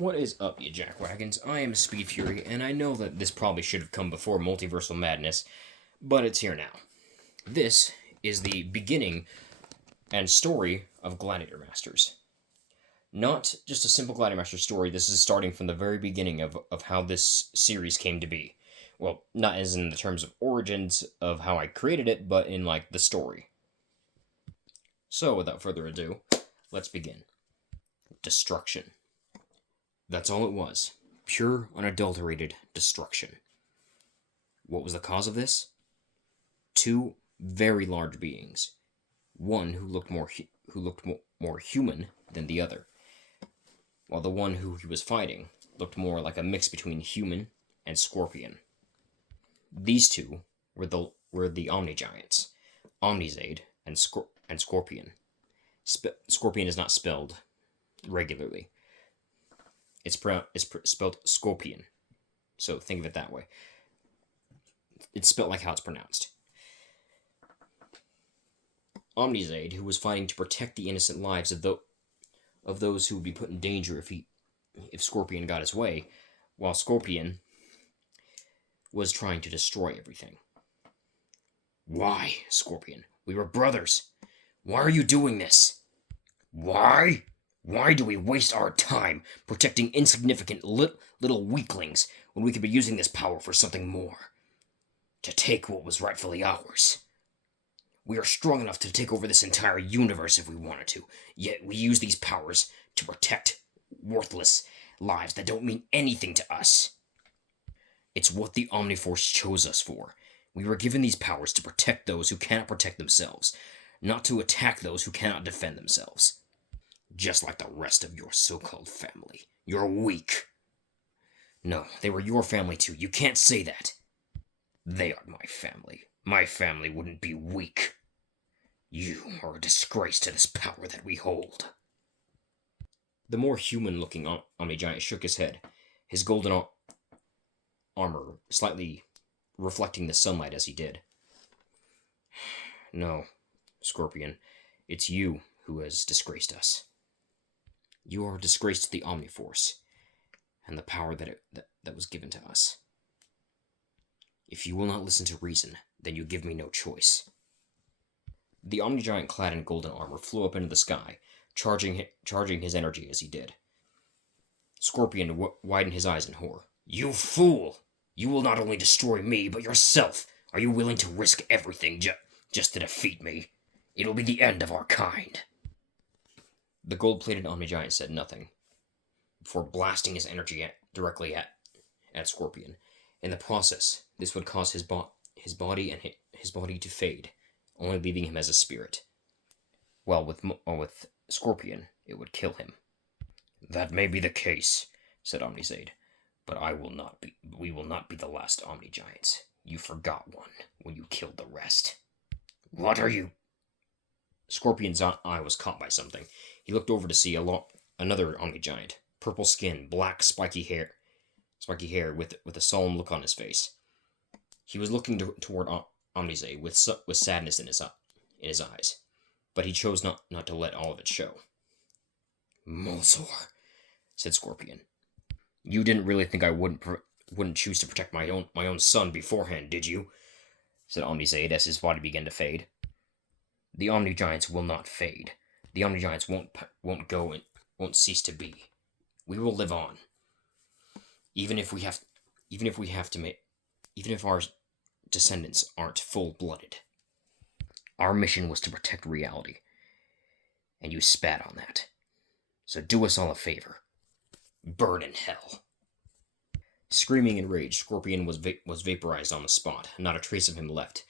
What is up, you jackwagons? I am Speed Fury, and I know that this probably should have come before Multiversal Madness, but it's here now. This is the beginning and story of Gladiator Masters. Not just a simple Gladiator Masters story, this is starting from the very beginning of how this series came to be. Well, not as in the terms of origins of how I created it, but in, the story. So, without further ado, let's begin. Destruction. That's all it was. Pure, unadulterated destruction. What was the cause of this? Two very large beings. One who looked more human than the other, while the one who he was fighting looked more like a mix between human and scorpion. These two were the Omni Giants, Omnizade and Scorpion. Scorpion is not spelled regularly. It's spelled Scorpion, so think of it that way. It's spelled like how it's pronounced. Omnizade, who was fighting to protect the innocent lives of those who would be put in danger if Scorpion got his way, while Scorpion was trying to destroy everything. Why, Scorpion? We were brothers. Why are you doing this? Why? Why do we waste our time protecting insignificant little weaklings when we could be using this power for something more? To take what was rightfully ours. We are strong enough to take over this entire universe if we wanted to, yet we use these powers to protect worthless lives that don't mean anything to us. It's what the Omniforce chose us for. We were given these powers to protect those who cannot protect themselves, not to attack those who cannot defend themselves. Just like the rest of your so-called family. You're weak. No, they were your family too. You can't say that. They are my family. My family wouldn't be weak. You are a disgrace to this power that we hold. The more human-looking Omni-Giant shook his head, his golden armor slightly reflecting the sunlight as he did. No, Scorpion, it's you who has disgraced us. You are a disgrace to the Omniforce and the power that was given to us. If you will not listen to reason, then you give me no choice. The Omni-Giant clad in golden armor flew up into the sky, charging his energy as he did. Scorpion widened his eyes in horror. You fool! You will not only destroy me, but yourself. Are you willing to risk everything just to defeat me? It'll be the end of our kind. The gold-plated Omni-Giant said nothing, before blasting his energy directly at Scorpion. In the process, this would cause his body to fade, only leaving him as a spirit. While with Scorpion, it would kill him. That may be the case, said Omnizade, but we will not be the last Omni-Giants. You forgot one when you killed the rest. What are you? Scorpion's eye was caught by something. He looked over to see another Omni-Giant, purple skin, black spiky hair with a solemn look on his face. He was looking toward Omnizade with sadness in his eyes, but he chose not to let all of it show. Molzor, said Scorpion, you didn't really think I wouldn't choose to protect my own son beforehand, did you? Said Omnizade as his body began to fade. The Omni-Giants will not fade. The Omni-Giants won't go and won't cease to be. We will live on. Even if our descendants aren't full-blooded. Our mission was to protect reality, and you spat on that. So do us all a favor. Burn in hell. Screaming in rage, Scorpion was vaporized on the spot, not a trace of him left,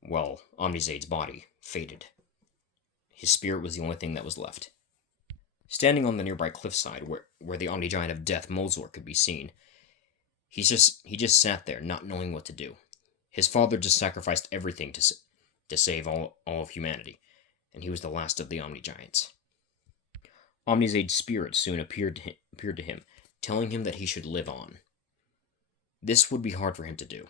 while Omnizade's body faded. His spirit was the only thing that was left. Standing on the nearby cliffside, where the Omni-Giant of Death, Molzor, could be seen, he just sat there, not knowing what to do. His father just sacrificed everything to save all of humanity, and he was the last of the Omni-Giants. Omnizade's spirit soon appeared to him, telling him that he should live on. This would be hard for him to do,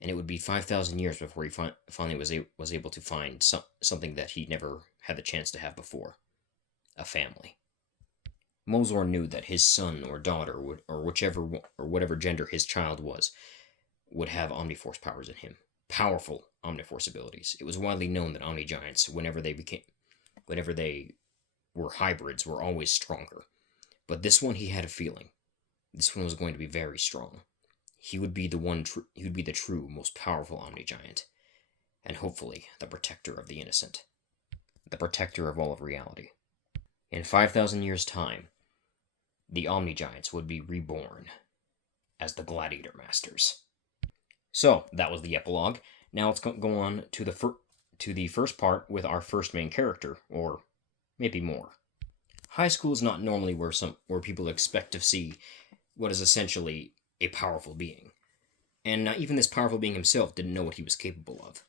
and it would be 5,000 years before he finally was able to find something that he never had the chance to have before. A family. Mozor knew that his son or daughter would, or whatever gender his child was, would have Omniforce powers in him. Powerful Omniforce abilities. It was widely known that Omnigiants, whenever they were hybrids, were always stronger. But this one, he had a feeling. This one was going to be very strong. He would be he would be the true, most powerful Omnigiant, and hopefully the protector of the innocent, the protector of all of reality. In 5,000 years' time, the Omnigiants would be reborn as the Gladiator Masters. So that was the epilogue. Now let's go on to the first part with our first main character, or maybe more. High school is not normally where people expect to see what is essentially a powerful being, and not even this powerful being himself didn't know what he was capable of.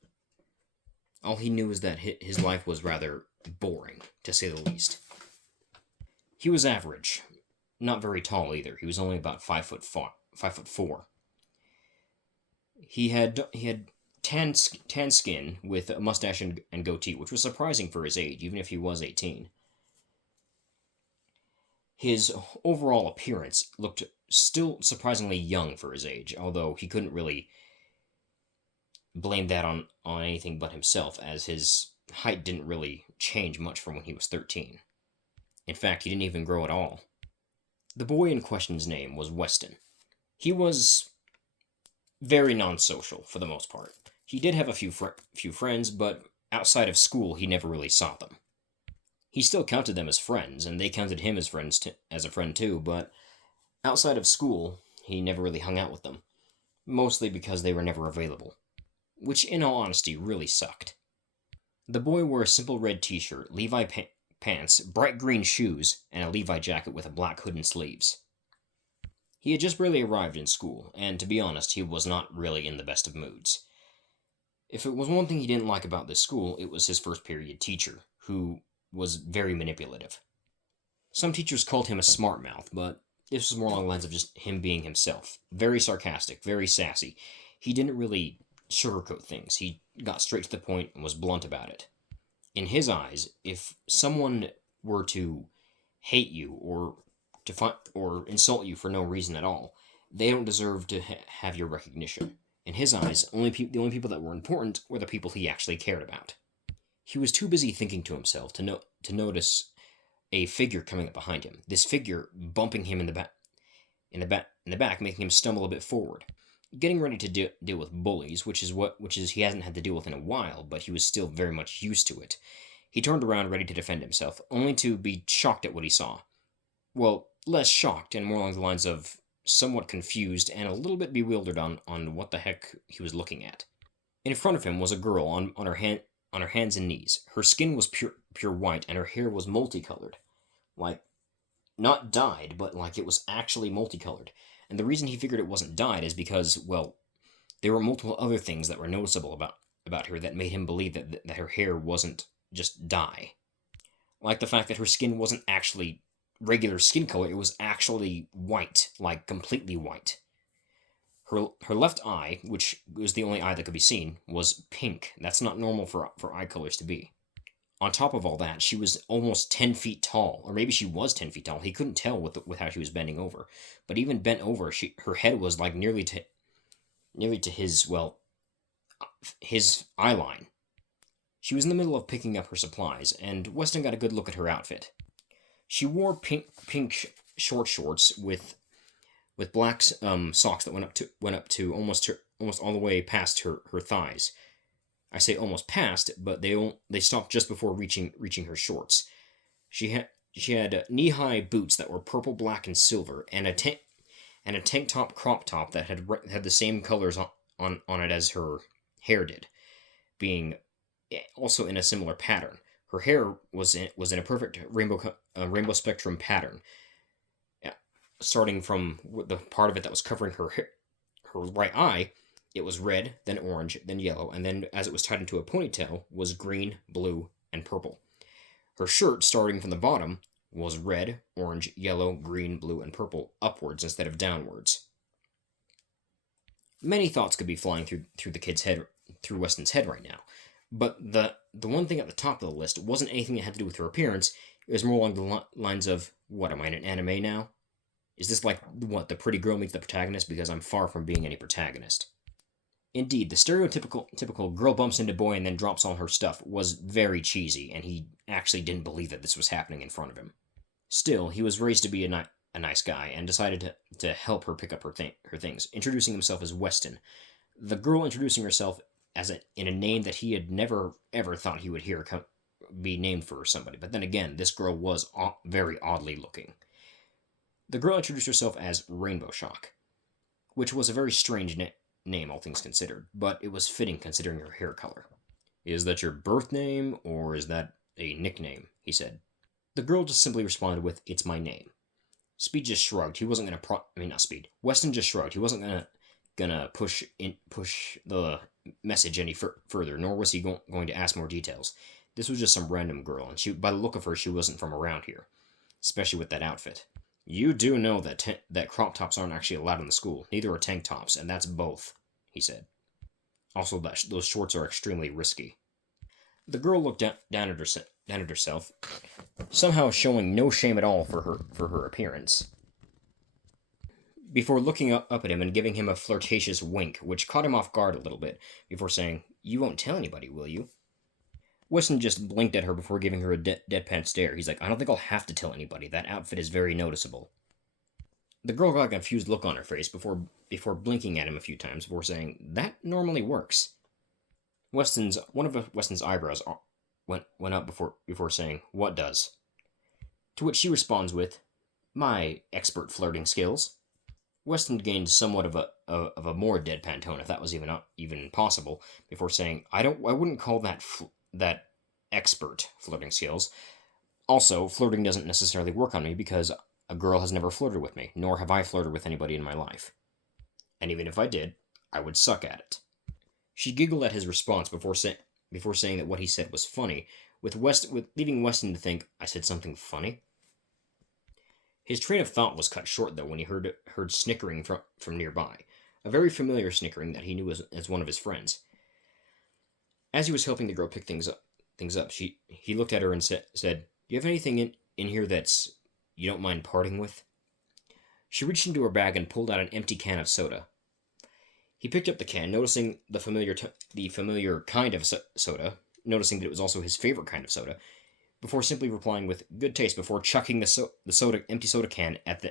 All he knew was that his life was rather boring, to say the least. He was average, not very tall either. He was only about 5'4". He had tan skin with a mustache and goatee, which was surprising for his age, even if he was 18. His overall appearance looked still surprisingly young for his age, although he couldn't really blame that on anything but himself, as his height didn't really change much from when he was 13. In fact, he didn't even grow at all. The boy in question's name was Weston. He was very non-social for the most part. He did have a few friends, but outside of school, he never really saw them. He still counted them as friends, and they counted him as as a friend too, but outside of school, he never really hung out with them, mostly because they were never available, which in all honesty really sucked. The boy wore a simple red t-shirt, Levi pants, bright green shoes, and a Levi jacket with a black hood and sleeves. He had just barely arrived in school, and to be honest, he was not really in the best of moods. If it was one thing he didn't like about this school, it was his first period teacher, who was very manipulative. Some teachers called him a smart mouth, but this was more along the lines of just him being himself. Very sarcastic, very sassy. He didn't really sugarcoat things. He got straight to the point and was blunt about it. In his eyes, if someone were to hate you or insult you for no reason at all, they don't deserve to have your recognition. In his eyes, the only people that were important were the people he actually cared about. He was too busy thinking to himself to notice a figure coming up behind him. This figure bumping him in the back, making him stumble a bit forward. Getting ready to deal with bullies, which is he hasn't had to deal with in a while, but he was still very much used to it. He turned around ready to defend himself, only to be shocked at what he saw. Well, less shocked and more along the lines of somewhat confused and a little bit bewildered on what the heck he was looking at. In front of him was a girl on her hands and knees. Her skin was pure white, and her hair was multicolored. Like, not dyed, but like it was actually multicolored. And the reason he figured it wasn't dyed is because, well, there were multiple other things that were noticeable about her that made him believe that her hair wasn't just dye. Like the fact that her skin wasn't actually regular skin color, it was actually white, like completely white. Her left eye, which was the only eye that could be seen, was pink. That's not normal for eye colors to be. On top of all that, she was almost 10 feet tall, or maybe she was 10 feet tall. He couldn't tell with how she was bending over. But even bent over, her head was like nearly to his eye line. She was in the middle of picking up her supplies, and Weston got a good look at her outfit. She wore pink short shorts with black socks that went up to almost all the way past her thighs. I say almost past, but they stopped just before reaching her shorts. She had knee-high boots that were purple, black, and silver, and a tank top crop top that had the same colors on it as her hair did, being also in a similar pattern. Her hair was in a perfect rainbow spectrum pattern, starting from the part of it that was covering her right eye. It was red, then orange, then yellow, and then as it was tied into a ponytail, was green, blue, and purple. Her shirt, starting from the bottom, was red, orange, yellow, green, blue, and purple, upwards instead of downwards. Many thoughts could be flying through the kid's head, through Weston's head right now, but the one thing at the top of the list wasn't anything that had to do with her appearance. It was more along the lines of, "What am I in an anime now? Is this like what the pretty girl meets the protagonist? Because I'm far from being any protagonist." Indeed, the stereotypical typical girl bumps into boy and then drops all her stuff was very cheesy, and he actually didn't believe that this was happening in front of him. Still, he was raised to be a nice guy and decided to help her pick up her things, introducing himself as Weston. The girl introducing herself in a name that he had never ever thought he would hear be named for somebody. But then again, this girl was very oddly looking. The girl introduced herself as Rainbow Shock, which was a very strange name, all things considered, but it was fitting considering her hair color. "Is that your birth name, or is that a nickname?" he said. The girl just simply responded with, "It's my name." Speed just shrugged. He wasn't gonna I mean, not Speed. Weston just shrugged. He wasn't gonna push the message any further, nor was he going to ask more details. This was just some random girl, and by the look of her, she wasn't from around here, especially with that outfit. "You do know that crop tops aren't actually allowed in the school. Neither are tank tops, and that's both," he said. "Also, those shorts are extremely risky." The girl looked down at herself, somehow showing no shame at all for her appearance, before looking up at him and giving him a flirtatious wink, which caught him off guard a little bit, before saying, "You won't tell anybody, will you?" Weston just blinked at her before giving her a deadpan stare. He's like, "I don't think I'll have to tell anybody. That outfit is very noticeable." The girl got a confused look on her face before blinking at him a few times before saying, "That normally works." One of Weston's eyebrows went up before saying, "What does?" To which she responds with, "My expert flirting skills." Weston gained somewhat of a more deadpan tone, if that was even possible, before saying, I wouldn't call that expert flirting skills. Also, flirting doesn't necessarily work on me because a girl has never flirted with me, nor have I flirted with anybody in my life. And even if I did, I would suck at it." She giggled at his response before saying that what he said was funny, with leaving Weston to think, "I said something funny?" His train of thought was cut short, though, when he heard snickering from nearby, a very familiar snickering that he knew as one of his friends. As he was helping the girl pick things up, he looked at her and said, "Do you have anything in here that's you don't mind parting with?" She reached into her bag and pulled out an empty can of soda. He picked up the can, noticing the familiar kind of soda, noticing that it was also his favorite kind of soda, before simply replying with "good taste" before chucking the empty soda can at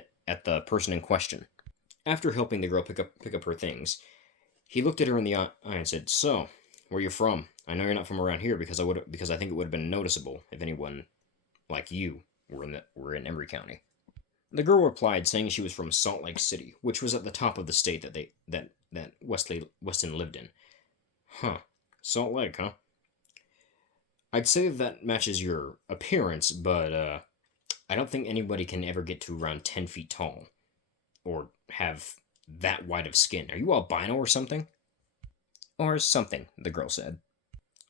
the person in question. After helping the girl pick up her things, he looked at her in the eye and said, "So, where you from? I know you're not from around here because I think it would have been noticeable if anyone like you were in Emory County." The girl replied, saying she was from Salt Lake City, which was at the top of the state that Weston lived in. "Huh. Salt Lake, huh? I'd say that matches your appearance, but I don't think anybody can ever get to around 10 feet tall or have that white of skin. Are you albino or something?" "Or something," the girl said.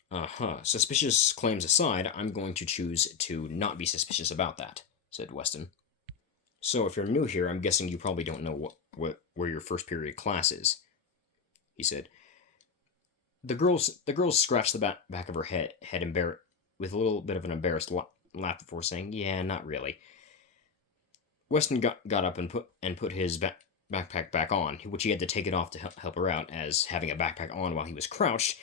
"Uh-huh. Suspicious claims aside, I'm going to choose to not be suspicious about that," said Weston. "So if you're new here, I'm guessing you probably don't know where your first period class is," he said. The girls scratched the back of her head with a little bit of an embarrassed laugh before saying, "Yeah, not really." Weston got up and put his backpack back on, which he had to take it off to help her out, as having a backpack on while he was crouched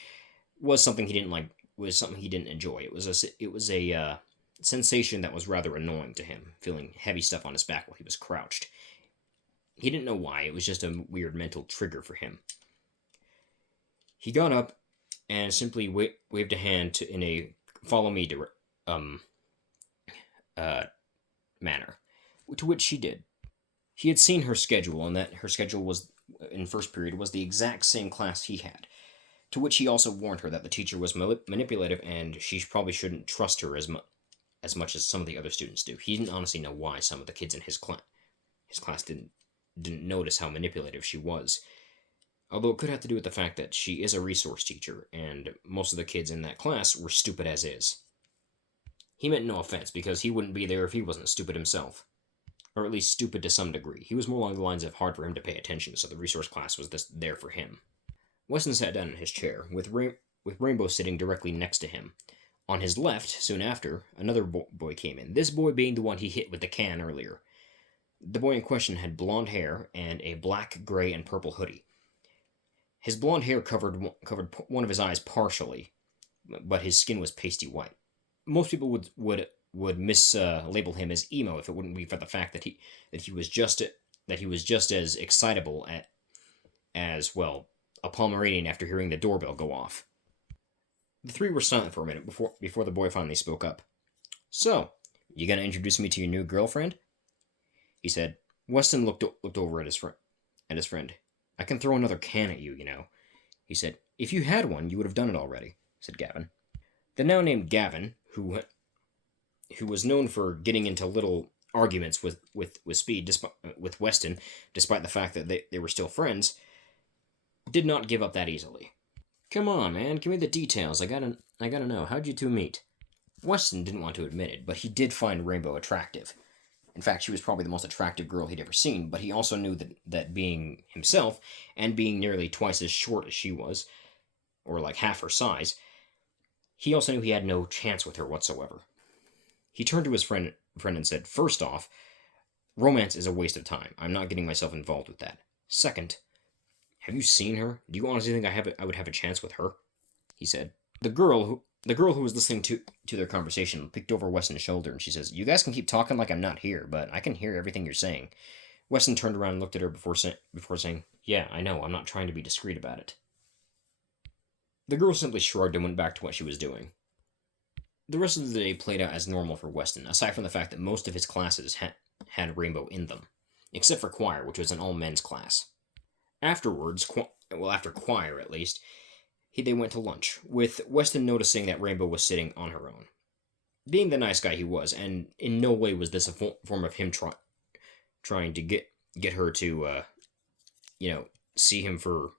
was something he didn't like. Was something he didn't enjoy. It was a sensation that was rather annoying to him, feeling heavy stuff on his back while he was crouched. He didn't know why. It was just a weird mental trigger for him. He got up and simply waved a hand in a "follow me" manner, to which she did. He had seen her schedule, and that her schedule was in first period was the exact same class he had. To which he also warned her that the teacher was manipulative, and she probably shouldn't trust her as much as some of the other students do. He didn't honestly know why some of the kids in his class didn't notice how manipulative she was. Although it could have to do with the fact that she is a resource teacher, and most of the kids in that class were stupid as is. He meant no offense, because he wouldn't be there if he wasn't stupid himself. Or at least stupid to some degree. He was more along the lines of hard for him to pay attention, so the resource class was just there for him. Weston sat down in his chair, with Rainbow sitting directly next to him, On his left, soon after, another boy came in, this boy being the one he hit with the can earlier. The boy in question had blonde hair and a black, gray, and purple hoodie. His blonde hair covered one of his eyes partially, but his skin was pasty white. Most people would mislabel him as emo if it wouldn't be for the fact that he was just as excitable as well a Pomeranian after hearing the doorbell go off. The three were silent for a minute before the boy finally spoke up. "So, you gonna introduce me to your new girlfriend?" he said. Weston looked over at his friend. "I can throw another can at you, you know," he said. "If you had one, you would have done it already," said Gavin. The now named Gavin, who was known for getting into little arguments with with Weston, despite the fact that they were still friends, did not give up that easily. "Come on, man, give me the details. I gotta know. How'd you two meet?" Weston didn't want to admit it, but he did find Rainbow attractive. In fact, she was probably the most attractive girl he'd ever seen, but he also knew that being himself, and being nearly twice as short as she was, or like half her size, he also knew he had no chance with her whatsoever. He turned to his friend and said, "First off, romance is a waste of time. I'm not getting myself involved with that. Second, have you seen her? Do you honestly think I would have a chance with her?" he said. The girl who was listening to their conversation picked over Weston's shoulder, and she says, "You guys can keep talking like I'm not here, but I can hear everything you're saying." Weston turned around and looked at her before saying, "Yeah, I know. I'm not trying to be discreet about it." The girl simply shrugged and went back to what she was doing. The rest of the day played out as normal for Weston, aside from the fact that most of his classes had Rainbow in them, except for choir, which was an all-men's class. Afterwards, after choir at least, they went to lunch, with Weston noticing that Rainbow was sitting on her own. Being the nice guy he was, and in no way was this a form of him trying to get her to, see him for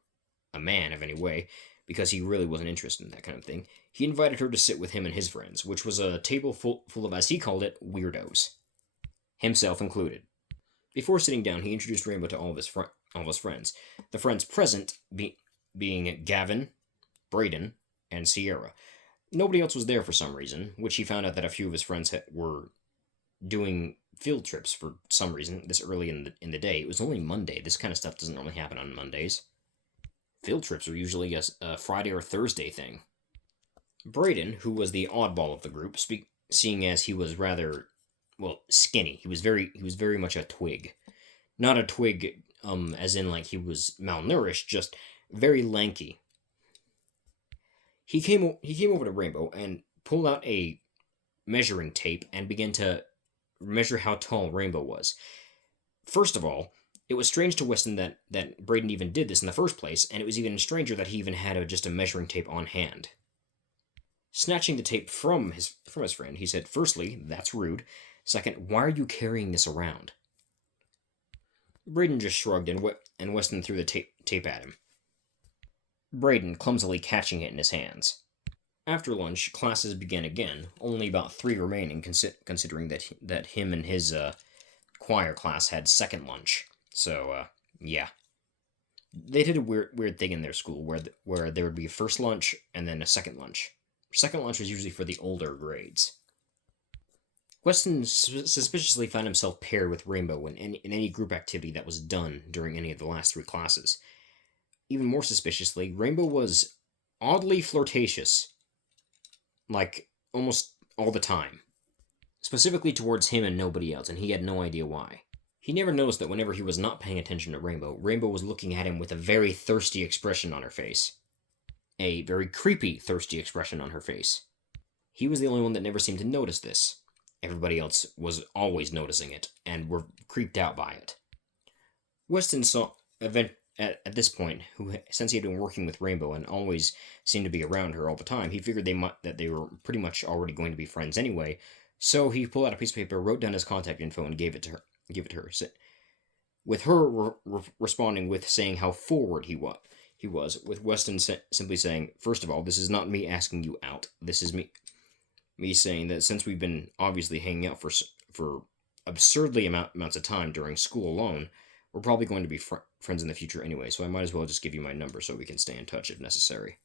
a man of any way, because he really wasn't interested in that kind of thing. He invited her to sit with him and his friends, which was a table full of, as he called it, weirdos, himself included. Before sitting down, he introduced Rainbow to all of his friends. The friends present being Gavin, Braden, and Sierra. Nobody else was there for some reason, which he found out that a few of his friends were doing field trips for some reason this early in the day. It was only Monday. This kind of stuff doesn't normally happen on Mondays. Field trips are usually a Friday or Thursday thing. Braden, who was the oddball of the group, seeing as he was rather, skinny. He was very much a twig. Not a twig, as in like he was malnourished, just very lanky. He came over to Rainbow and pulled out a measuring tape and began to measure how tall Rainbow was. First of all, it was strange to Weston that Braden even did this in the first place, and it was even stranger that he even had just a measuring tape on hand. Snatching the tape from his friend, he said, "Firstly, that's rude. Second, why are you carrying this around?" Braden just shrugged, and Weston threw the tape at him, Braden clumsily catching it in his hands. After lunch, classes began again, only about 3 remaining, considering that him and his choir class had second lunch. So, yeah. They did a weird thing in their school where there would be a first lunch and then a second lunch. Second lunch was usually for the older grades. Weston suspiciously found himself paired with Rainbow in any group activity that was done during any of the last 3 classes. Even more suspiciously, Rainbow was oddly flirtatious, like almost all the time, specifically towards him and nobody else, and he had no idea why. He never noticed that whenever he was not paying attention to Rainbow, Rainbow was looking at him with a very thirsty expression on her face. A very creepy, thirsty expression on her face. He was the only one that never seemed to notice this. Everybody else was always noticing it, and were creeped out by it. Weston saw, at this point, since he had been working with Rainbow and always seemed to be around her all the time, he figured that they were pretty much already going to be friends anyway, so he pulled out a piece of paper, wrote down his contact info, and gave it to her. With her responding with saying how forward he was, with Weston simply saying, "First of all, this is not me asking you out. This is me saying that since we've been obviously hanging out for absurdly amounts of time during school alone, we're probably going to be friends in the future anyway, so I might as well just give you my number so we can stay in touch if necessary."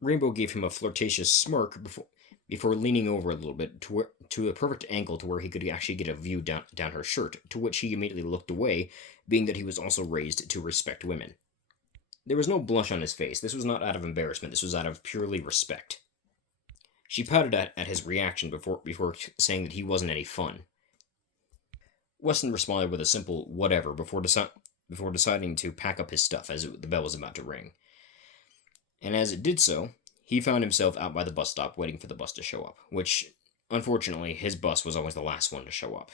Rainbow gave him a flirtatious smirk before leaning over a little bit to a perfect angle to where he could actually get a view down her shirt, to which he immediately looked away, being that he was also raised to respect women. There was no blush on his face. This was not out of embarrassment. This was out of purely respect. She pouted at his reaction before saying that he wasn't any fun. Weston responded with a simple whatever before deciding to pack up his stuff as the bell was about to ring. And as it did so, he found himself out by the bus stop waiting for the bus to show up, which, unfortunately, his bus was always the last one to show up,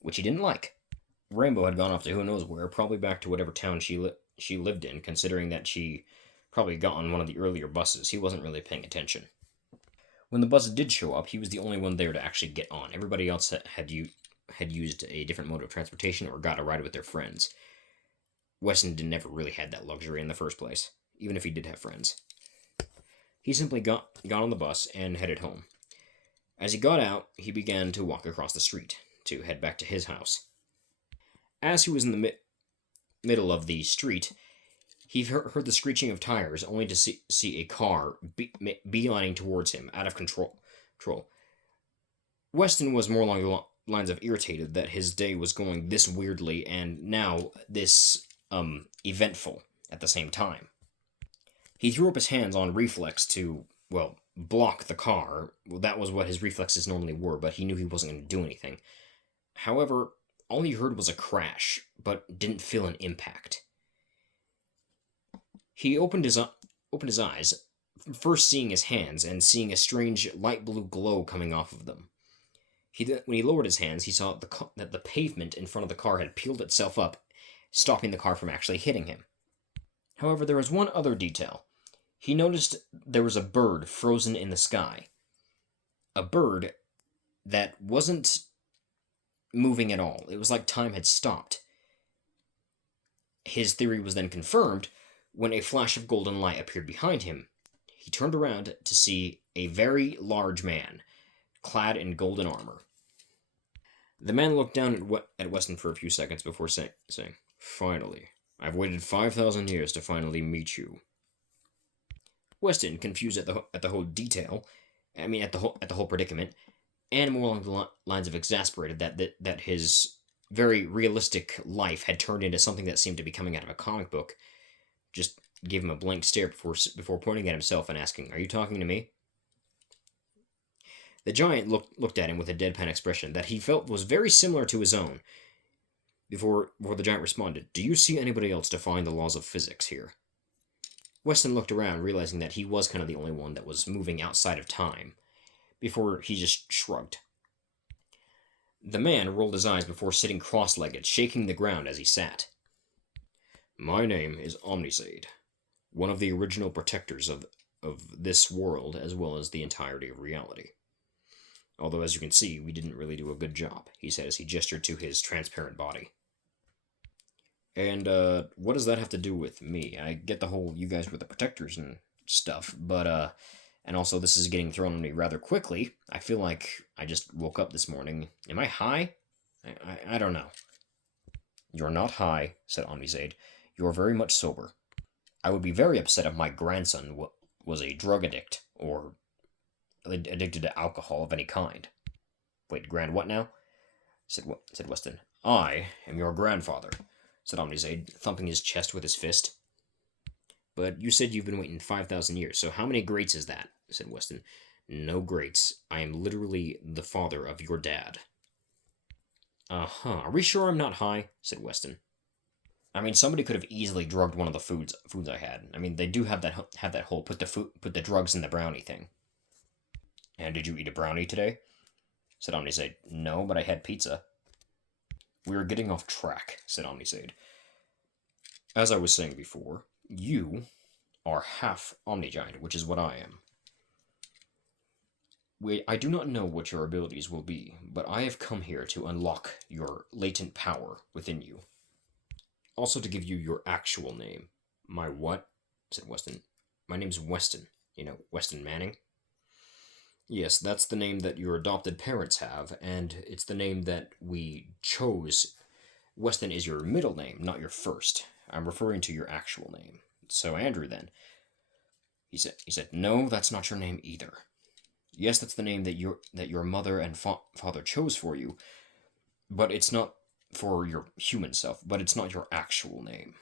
which he didn't like. Rainbow had gone off to who knows where, probably back to whatever town she lived in, considering that she probably got on one of the earlier buses. He wasn't really paying attention. When the bus did show up, he was the only one there to actually get on. Everybody else had used a different mode of transportation or got a ride with their friends. Weston never really had that luxury in the first place, even if he did have friends. He simply got on the bus and headed home. As he got out, he began to walk across the street to head back to his house. As he was in the middle of the street, he heard the screeching of tires, only to see a car beelining towards him, out of control. Weston was more along the lines of irritated that his day was going this weirdly and now this eventful at the same time. He threw up his hands on reflex to, well, block the car. Well, that was what his reflexes normally were, but he knew he wasn't going to do anything. However, all he heard was a crash, but didn't feel an impact. He opened his eyes, first seeing his hands and seeing a strange light blue glow coming off of them. When he lowered his hands, he saw that the pavement in front of the car had peeled itself up, stopping the car from actually hitting him. However, there was one other detail. He noticed there was a bird frozen in the sky. A bird that wasn't moving at all. It was like time had stopped. His theory was then confirmed when a flash of golden light appeared behind him. He turned around to see a very large man, clad in golden armor. The man looked down at Weston for a few seconds before saying, "Finally, I've waited 5,000 years to finally meet you." Weston, confused at the whole at the whole predicament, and more along the lines of exasperated that his very realistic life had turned into something that seemed to be coming out of a comic book, just gave him a blank stare before pointing at himself and asking, "Are you talking to me?" The giant looked at him with a deadpan expression that he felt was very similar to his own. Before the giant responded, "Do you see anybody else defying the laws of physics here?" Weston looked around, realizing that he was kind of the only one that was moving outside of time, before he just shrugged. The man rolled his eyes before sitting cross-legged, shaking the ground as he sat. "My name is Omnisade, one of the original protectors of this world as well as the entirety of reality. Although, as you can see, we didn't really do a good job," he said as he gestured to his transparent body. "And, what does that have to do with me? I get the whole you guys were the protectors and stuff, but, and also this is getting thrown on me rather quickly. I feel like I just woke up this morning. Am I high? I don't know." "You're not high," said Omnisade. "You're very much sober. I would be very upset if my grandson was a drug addict, or addicted to alcohol of any kind." "Wait, what now?" said Weston. "I am your grandfather," said Omnisade, thumping his chest with his fist. "But you said you've been waiting 5,000 years, so how many greats is that?" said Weston. "No greats. I am literally the father of your dad." "Uh-huh. Are we sure I'm not high?" said Weston. "I mean, somebody could have easily drugged one of the foods I had. I mean, they do have that whole put the drugs in the brownie thing." "And did you eat a brownie today?" said Omnisade. "No, but I had pizza." "We are getting off track," said Omnisade. "As I was saying before, you are half Omnigiant, which is what I am. I do not know what your abilities will be, but I have come here to unlock your latent power within you. Also to give you your actual name." "My what?" said Weston. "My name's Weston. You know, Weston Manning." "Yes, that's the name that your adopted parents have, and it's the name that we chose. Weston is your middle name, not your first. I'm referring to your actual name. So Andrew, then." He said, "No, that's not your name either. Yes, that's the name that your mother and father chose for you, but it's not for your human self, but it's not your actual name.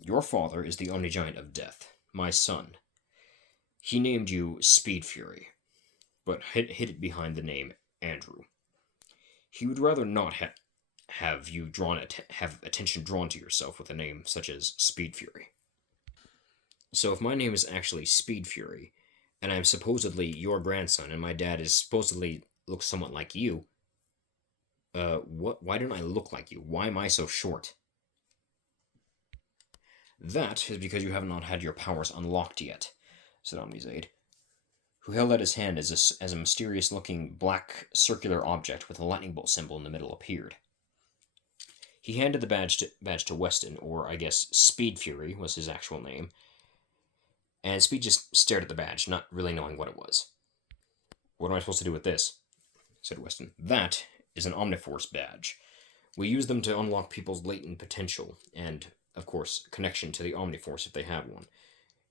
Your father is the Omnigiant of Death, my son. He named you Speed Fury, but hid it behind the name Andrew. He would rather not have you have attention drawn to yourself with a name such as Speed Fury. So if my name is actually Speed Fury, and I'm supposedly your grandson, and my dad is supposedly looks somewhat like you, what? Why don't I look like you? Why am I so short? That is because you have not had your powers unlocked yet, said Omnizaid, who held out his hand as a mysterious-looking black circular object with a lightning bolt symbol in the middle appeared. He handed the badge to Weston, or I guess Speed Fury was his actual name, and Speed just stared at the badge, not really knowing what it was. What am I supposed to do with this? Said Weston. That is an Omniforce badge. We use them to unlock people's latent potential, and, of course, connection to the Omniforce if they have one.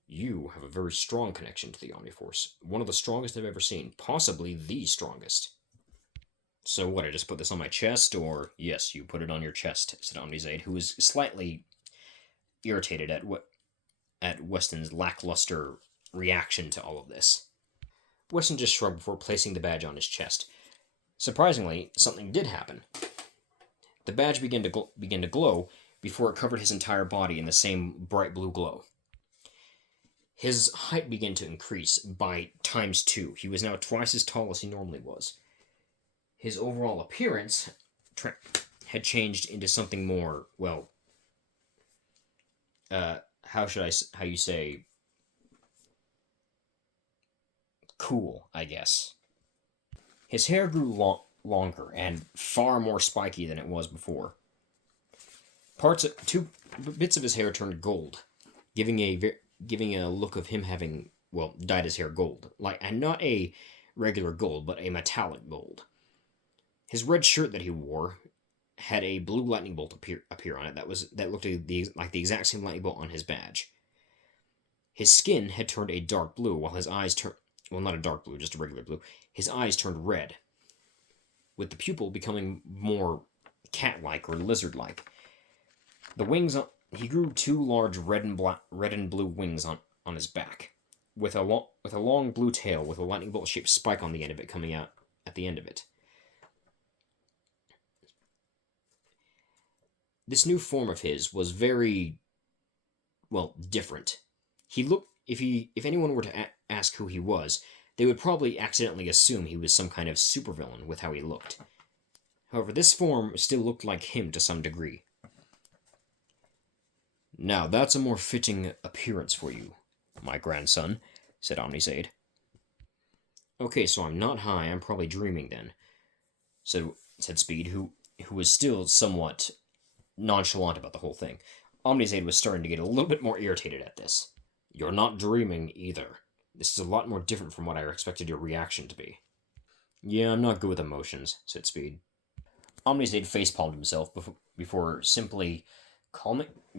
You have a very strong connection to the Omniforce. One of the strongest I've ever seen. Possibly the strongest. So what, I just put this on my chest, or... Yes, you put it on your chest, said Omnizaid, who was slightly irritated at Weston's lackluster reaction to all of this. Weston just shrugged before placing the badge on his chest. Surprisingly, something did happen. The badge began to glow before it covered his entire body in the same bright blue glow. His height began to increase by ×2. He was now twice as tall as he normally was. His overall appearance had changed into something more, well, how you say, cool, I guess. His hair grew longer and far more spiky than it was before. Two bits of his hair turned gold, giving a look of him having, well, dyed his hair gold, and not a regular gold, but a metallic gold. His red shirt that he wore had a blue lightning bolt appear on it that looked like the exact same lightning bolt on his badge. His skin had turned a dark blue, while his eyes turned, well, not a dark blue, just a regular blue. His eyes turned red, with the pupil becoming more cat-like or lizard-like. The wings, he grew two large red and blue wings on his back, with a long blue tail with a lightning bolt-shaped spike on the end of it coming out at the end of it. This new form of his was very, well, different. If anyone were to ask who he was, they would probably accidentally assume he was some kind of supervillain with how he looked. However, this form still looked like him to some degree. Now, that's a more fitting appearance for you, my grandson, said Omnizaid. Okay, so I'm not high, I'm probably dreaming then, said Speed, who was still somewhat nonchalant about the whole thing. Omnizaid was starting to get a little bit more irritated at this. You're not dreaming either. This is a lot more different from what I expected your reaction to be. Yeah, I'm not good with emotions, said Speed. Omnizaid facepalmed himself before simply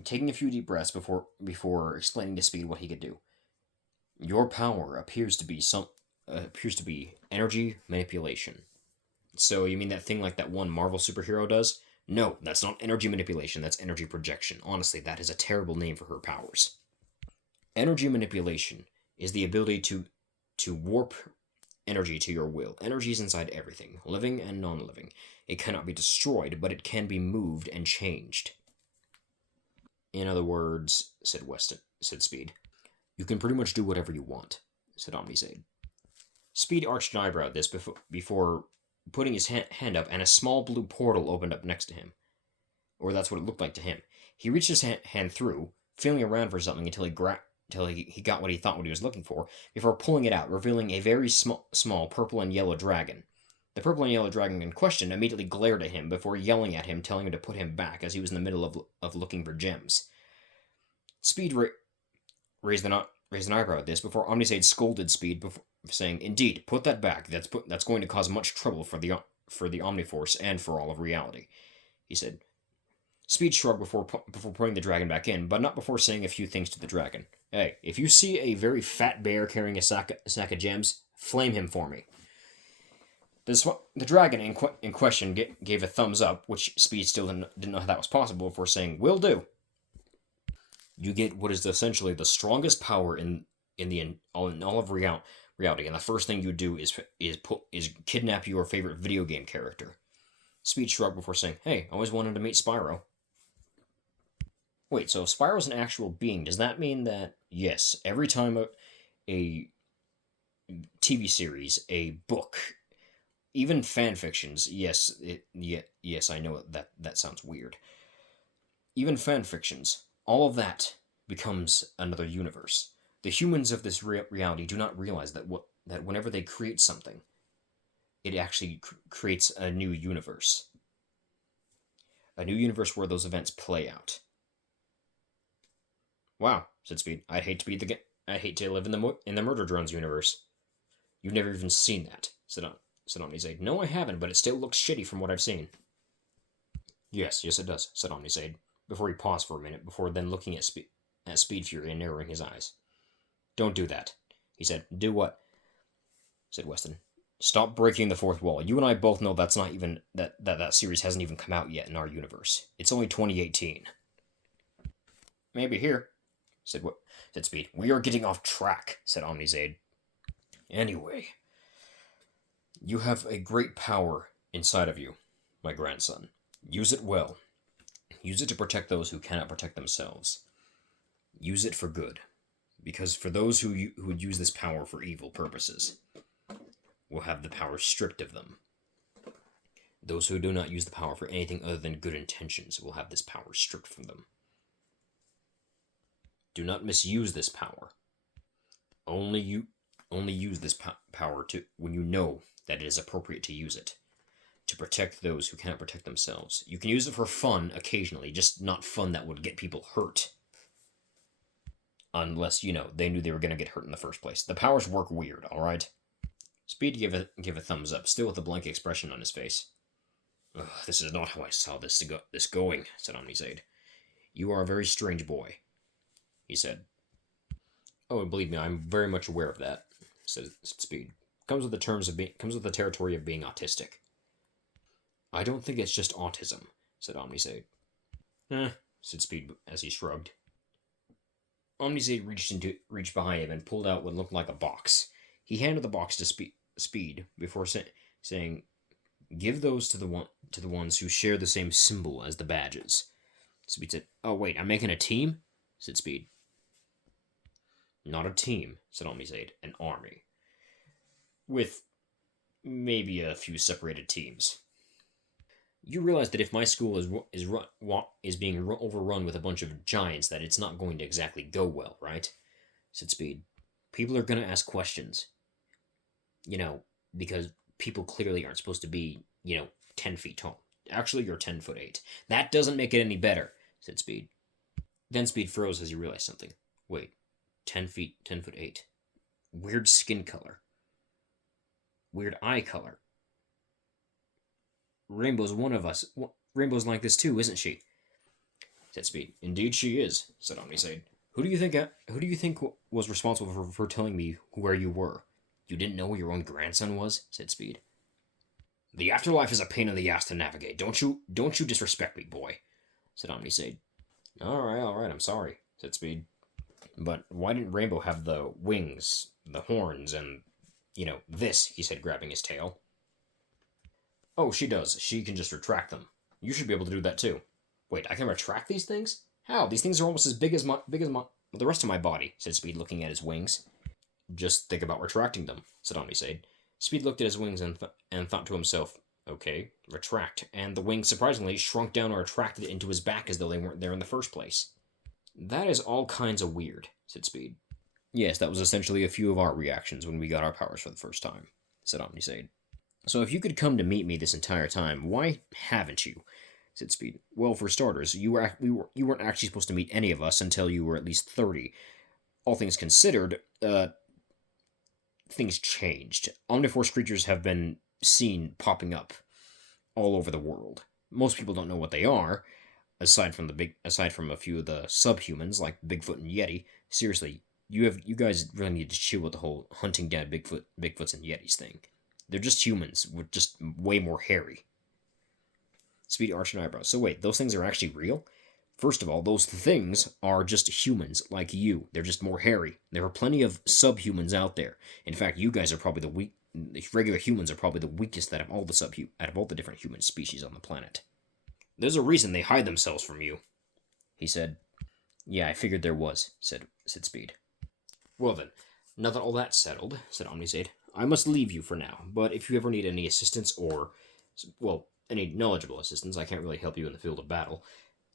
taking a few deep breaths before explaining to Speed what he could do. Your power appears to be energy manipulation. So you mean that thing like that one Marvel superhero does? No, that's not energy manipulation, that's energy projection. Honestly, that is a terrible name for her powers. Energy manipulation is the ability to warp energy to your will. Energy is inside everything, living and non-living. It cannot be destroyed, but it can be moved and changed. In other words, said Speed, you can pretty much do whatever you want, said Omnizaid. Speed arched an eyebrow at this before putting his hand up, and a small blue portal opened up next to him. Or that's what it looked like to him. He reached his hand through, feeling around for something until he got what he thought he was looking for, before pulling it out, revealing a very small purple and yellow dragon. The purple and yellow dragon in question immediately glared at him before yelling at him, telling him to put him back as he was in the middle of looking for gems. Speed raised an eyebrow at this before Omnizaid scolded Speed saying, "Indeed, put that back. That's going to cause much trouble for the Omniforce and for all of reality," he said. Speed shrugged before putting the dragon back in, but not before saying a few things to the dragon. Hey, if you see a very fat bear carrying a sack of gems, flame him for me. The dragon in question gave a thumbs up, which Speed still didn't know how that was possible, for saying, "Will do." You get what is essentially the strongest power in all of reality, and the first thing you do is kidnap your favorite video game character. Speed shrugged before saying, "Hey, I always wanted to meet Spyro." Wait, so if Spyro's an actual being, does that mean that, yes, every time a TV series, a book, even fan fictions, yes, I know that sounds weird. Even fan fictions, all of that becomes another universe. The humans of this reality do not realize that whenever they create something, it actually creates a new universe. A new universe where those events play out. Wow, said Speed. I'd hate to live in the Murder Drones universe. You've never even seen that, said Omnisade. No, I haven't, but it still looks shitty from what I've seen. Yes, it does, said Omnisade, before he paused for a minute, before then looking at Speed Fury and narrowing his eyes. Don't do that, he said. Do what? Said Weston. Stop breaking the fourth wall. You and I both know that's not even that series hasn't even come out yet in our universe. It's only 2018. Maybe here, said Speed. We are getting off track, said Omnisade. Anyway, you have a great power inside of you, my grandson. Use it well. Use it to protect those who cannot protect themselves. Use it for good, because for those who would use this power for evil purposes, will have the power stripped of them. Those who do not use the power for anything other than good intentions will have this power stripped from them. Do not misuse this power. Only use this power to when you know that it is appropriate to use it. To protect those who cannot protect themselves. You can use it for fun occasionally, just not fun that would get people hurt. Unless, they knew they were going to get hurt in the first place. The powers work weird, alright? Speed gave a thumbs up, still with a blank expression on his face. This is not how I saw this going, said Omnisade. You are a very strange boy, he said. Oh, and believe me, I'm very much aware of that, said Speed. Comes with the territory of being autistic. I don't think it's just autism, said Omnisade. Said Speed as he shrugged. Omnisade reached behind him and pulled out what looked like a box. He handed the box to Speed before saying, "Give those to the ones who share the same symbol as the badges." Speed said, "Oh wait, I'm making a team?" said Speed. "Not a team," said Omnisade. "An army. With maybe a few separated teams. You realize that if my school is being overrun with a bunch of giants, that it's not going to exactly go well, right?" said Speed. "People are going to ask questions. Because people clearly aren't supposed to be, 10 feet tall. Actually, you're 10 foot 8. That doesn't make it any better," said Speed. Then Speed froze as he realized something. Wait, 10 foot 8. Weird skin color. Weird eye color. Rainbow's one of us. Rainbow's like this too, isn't she?" said Speed. "Indeed she is," said Omnisade. Who do you think was responsible for telling me where you were? You didn't know where your own grandson was?" said Speed. "The afterlife is a pain in the ass to navigate. Don't you disrespect me, boy," said Omnisade. All right, I'm sorry," said Speed. "But why didn't Rainbow have the wings, the horns, and, this?" he said, grabbing his tail. "Oh, she does. She can just retract them. You should be able to do that too." "Wait, I can retract these things? How? These things are almost as big as the rest of my body," said Speed, looking at his wings. "Just think about retracting them," said Omnisade. Speed looked at his wings and thought to himself, "Okay, retract," and the wings surprisingly shrunk down or retracted into his back as though they weren't there in the first place. "That is all kinds of weird," said Speed. "Yes, that was essentially a few of our reactions when we got our powers for the first time," said Omnisade. "So if you could come to meet me this entire time, why haven't you?" said Speed. "Well, for starters, you weren't actually supposed to meet any of us until you were at least 30. All things considered, things changed. Omniforce creatures have been seen popping up all over the world. Most people don't know what they are. aside from a few of the subhumans like Bigfoot and Yeti, seriously, you guys really need to chill with the whole hunting down Bigfoots and Yetis thing. They're just humans with just way more hairy. Speedy arched an eyebrow. So wait, those things are actually real? First of all, those things are just humans like you. They're just more hairy. There are plenty of subhumans out there. In fact, you guys are probably the regular humans are probably the weakest out of all the different human species on the planet. There's a reason they hide themselves from you, he said. Yeah, I figured there was, said Speed. Well then, now that all that's settled, said Omnizaid, I must leave you for now, but if you ever need any assistance or, well, any knowledgeable assistance, I can't really help you in the field of battle.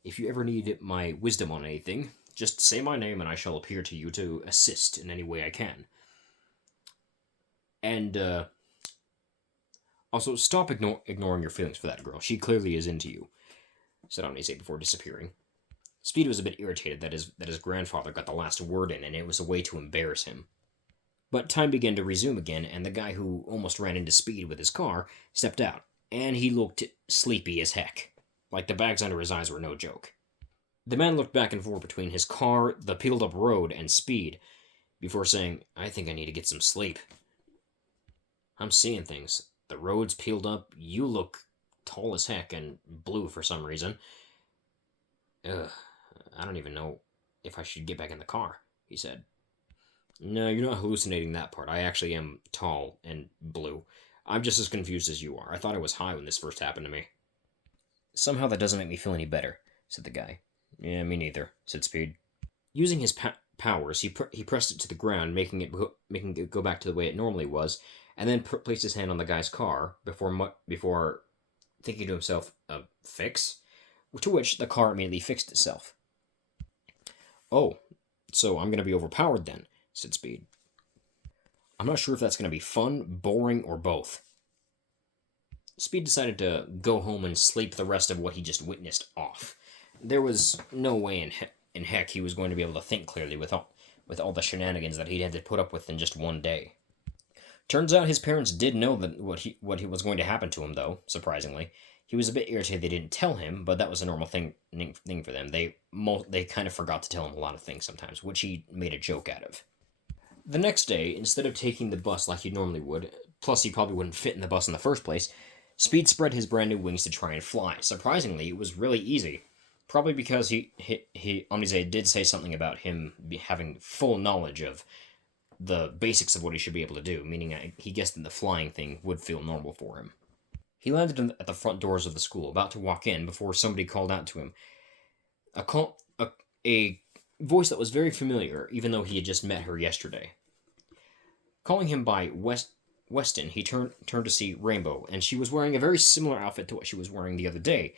If you ever need my wisdom on anything, just say my name and I shall appear to you to assist in any way I can. And, also, stop ignoring your feelings for that girl. She clearly is into you, said Omnizaid before disappearing. Speed was a bit irritated that his grandfather got the last word in, and it was a way to embarrass him. But time began to resume again, and the guy who almost ran into Speed with his car stepped out, and he looked sleepy as heck. Like the bags under his eyes were no joke. The man looked back and forth between his car, the peeled-up road, and Speed, before saying, I think I need to get some sleep. I'm seeing things. The road's peeled up, you look tall as heck and blue for some reason. Ugh, I don't even know if I should get back in the car, he said. No, you're not hallucinating that part. I actually am tall and blue. I'm just as confused as you are. I thought I was high when this first happened to me. Somehow that doesn't make me feel any better, said the guy. Yeah, me neither, said Speed. Using his powers, he pressed it to the ground, making it go back to the way it normally was, and then placed his hand on the guy's car before thinking to himself, fix? To which the car immediately fixed itself. Oh, so I'm going to be overpowered then, said Speed. I'm not sure if that's going to be fun, boring, or both. Speed decided to go home and sleep the rest of what he just witnessed off. There was no way in heck he was going to be able to think clearly with all the shenanigans that he'd had to put up with in just one day. Turns out his parents did know that what was going to happen to him, though, surprisingly. He was a bit irritated they didn't tell him, but that was a normal thing for them. They kind of forgot to tell him a lot of things sometimes, which he made a joke out of. The next day, instead of taking the bus like he normally would, plus he probably wouldn't fit in the bus in the first place, Speed spread his brand new wings to try and fly. Surprisingly, it was really easy. Probably because Omnizaid did say something about him having full knowledge of the basics of what he should be able to do, meaning he guessed that the flying thing would feel normal for him. He landed at the front doors of the school, about to walk in, before somebody called out to him. A voice that was very familiar, even though he had just met her yesterday. Calling him by Weston, he turned to see Rainbow, and she was wearing a very similar outfit to what she was wearing the other day,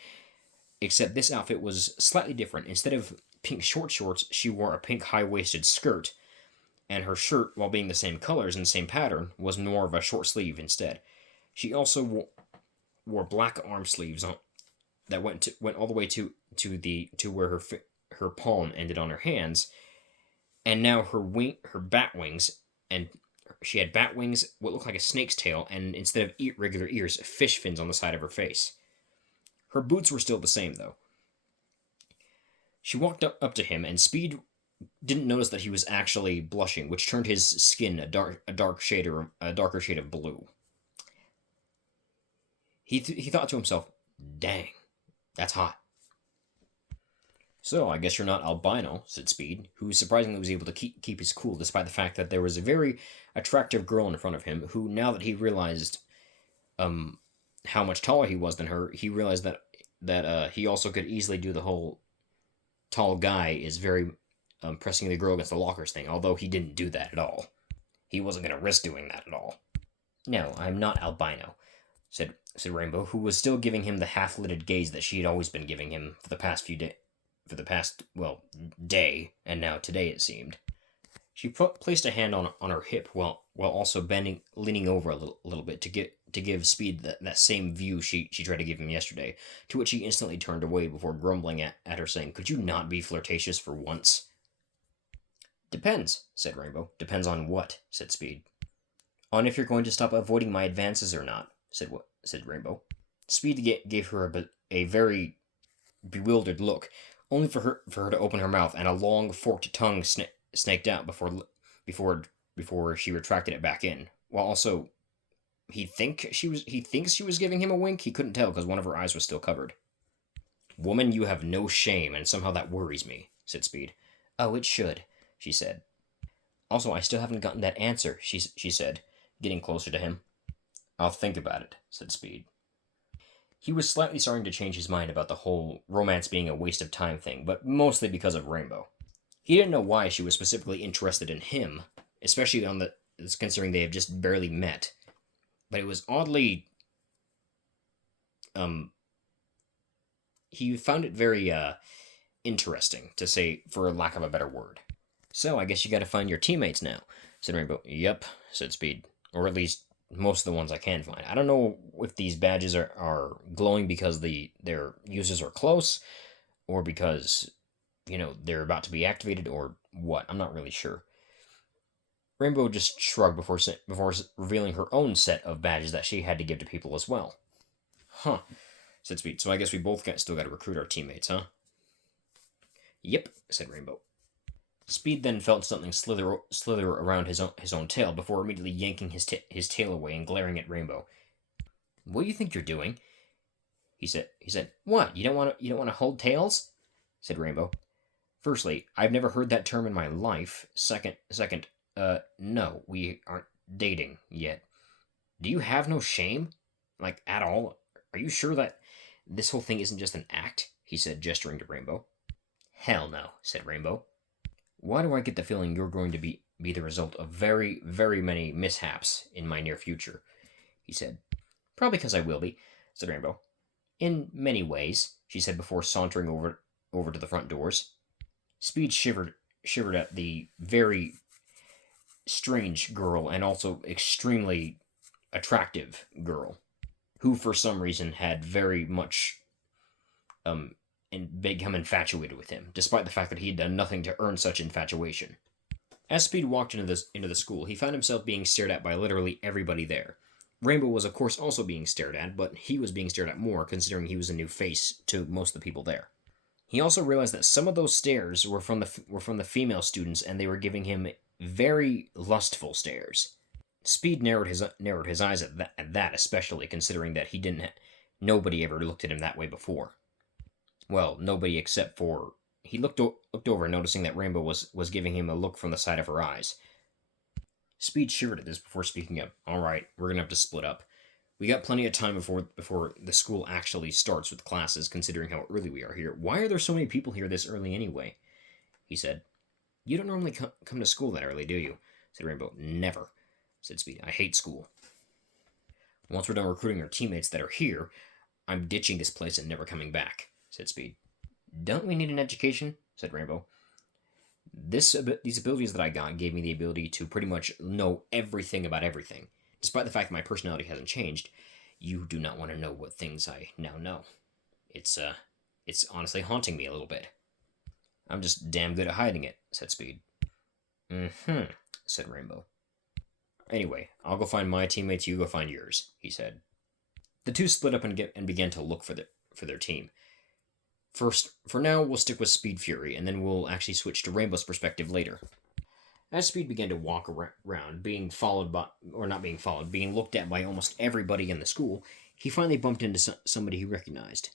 except this outfit was slightly different. Instead of pink short shorts, she wore a pink high-waisted skirt, and her shirt, while being the same colors and same pattern, was more of a short sleeve instead. She also wore black arm sleeves that went all the way to where her palm ended on her hands, and now her bat wings, and she had bat wings, what looked like a snake's tail, and instead of regular ears, fish fins on the side of her face. Her boots were still the same, though. She walked up to him, and Speed didn't notice that he was actually blushing, which turned his skin a darker shade of blue. He thought to himself, dang, that's hot. So, I guess you're not albino, said Speed, who surprisingly was able to keep his cool despite the fact that there was a very attractive girl in front of him who, now that he realized how much taller he was than her, he realized that he also could easily do the whole tall guy is very pressing the girl against the lockers thing, although he didn't do that at all. He wasn't going to risk doing that at all. No, I'm not albino, said Rainbow, who was still giving him the half-lidded gaze that she had always been giving him for the past day, and now today it seemed. She placed a hand on her hip while also leaning over a little bit to give Speed that same view she tried to give him yesterday, to which he instantly turned away before grumbling at her, saying, "Could you not be flirtatious for once?" "Depends," said Rainbow. "Depends on what?" said Speed. "On if you're going to stop avoiding my advances or not," said Rainbow. Speed gave her a very bewildered look, only for her to open her mouth and a long forked tongue snaked out before before she retracted it back in. While also he thinks she was giving him a wink. He couldn't tell because one of her eyes was still covered. Woman, you have no shame, and somehow that worries me, said Speed. Oh, it should, she said. Also, I still haven't gotten that answer, she said, getting closer to him. I'll think about it, said Speed. He was slightly starting to change his mind about the whole romance being a waste of time thing, but mostly because of Rainbow. He didn't know why she was specifically interested in him, especially considering they have just barely met. But it was oddly um he found it very interesting, to say for lack of a better word. So I guess you gotta find your teammates now, said Rainbow. Yep, said Speed. Or at least most of the ones I can find. I don't know if these badges are glowing because their users are close, or because, they're about to be activated, or what. I'm not really sure. Rainbow just shrugged before revealing her own set of badges that she had to give to people as well. Huh, said Speed. So I guess we both still got to recruit our teammates, huh? Yep, said Rainbow. Speed then felt something slither around his own tail before immediately yanking his tail away and glaring at Rainbow. What do you think you're doing? He said. What? You don't want to hold tails? Said Rainbow. Firstly, I've never heard that term in my life. Second, no, we aren't dating yet. Do you have no shame? Like, at all? Are you sure that this whole thing isn't just an act? He said, gesturing to Rainbow. Hell no, said Rainbow. Why do I get the feeling you're going to be the result of very, very many mishaps in my near future? He said. Probably because I will be, said Rainbow. In many ways, she said before sauntering over to the front doors. Speed shivered at the very strange girl and also extremely attractive girl, who for some reason had very much and become infatuated with him, despite the fact that he had done nothing to earn such infatuation. As Speed walked into the school, he found himself being stared at by literally everybody there. Rainbow was, of course, also being stared at, but he was being stared at more, considering he was a new face to most of the people there. He also realized that some of those stares were from the female students, and they were giving him very lustful stares. Speed narrowed his eyes at that, especially considering that nobody ever looked at him that way before. Well, nobody except for he looked over, noticing that Rainbow was giving him a look from the side of her eyes. Speed shivered at this before speaking up. All right, we're gonna have to split up. We got plenty of time before the school actually starts with classes, considering how early we are here. Why are there so many people here this early anyway? He said. You don't normally come to school that early, do you? Said Rainbow. Never, said Speed. I hate school. Once we're done recruiting our teammates that are here, I'm ditching this place and never coming back, said Speed. Don't we need an education? Said Rainbow. These abilities that I got gave me the ability to pretty much know everything about everything. Despite the fact that my personality hasn't changed, you do not want to know what things I now know. It's honestly haunting me a little bit. I'm just damn good at hiding it, said Speed. Mm-hmm, said Rainbow. Anyway, I'll go find my teammates, you go find yours, he said. The two split up and began to look for their team. First, for now, we'll stick with Speed Fury, and then we'll actually switch to Rainbow's perspective later. As Speed began to walk around, being looked at by almost everybody in the school, he finally bumped into somebody he recognized.